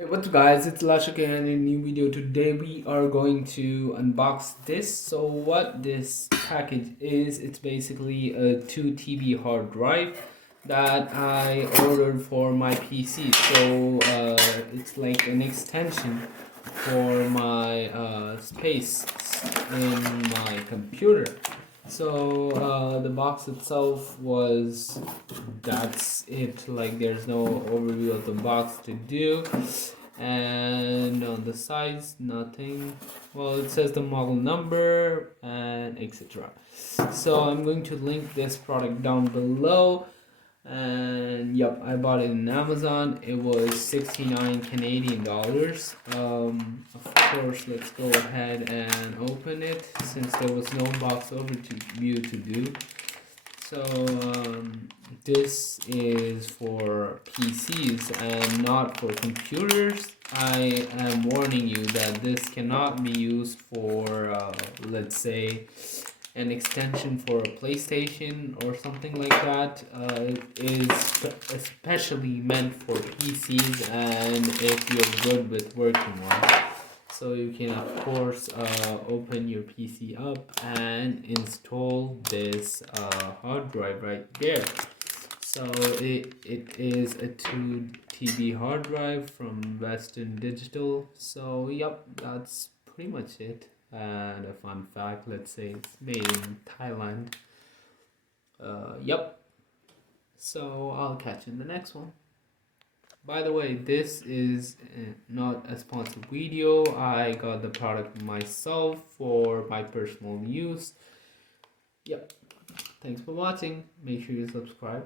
Hey, what's up guys, it's Laashak and in a new video. Today we are going to unbox this. So what this package is, it's basically a 2 TB hard drive that I ordered for my PC. So it's like an extension for my space in my computer. So the box itself was, that's it. Like, there's no overview of the box to do, and on the sides nothing. Well, it says the model number and etc. So I'm going to link this product down below. And yep, I bought it in Amazon. It was 69 Canadian dollars. Of course, let's go ahead and open it since there was no box overview to do. So this is for PCs and not for computers. I am warning you that this cannot be used for let's say an extension for a PlayStation or something like that. It is especially meant for PCs and if you're good with working ones. So you can of course open your PC up and install this hard drive right there. So it is a 2 TB hard drive from Western Digital. So yep, that's pretty much it. And a fun fact, let's say it's made in Thailand. Yep. So I'll catch you in the next one. By the way, this is not a sponsored video. I got the product myself for my personal use. Yep. Thanks for watching. Make sure you subscribe.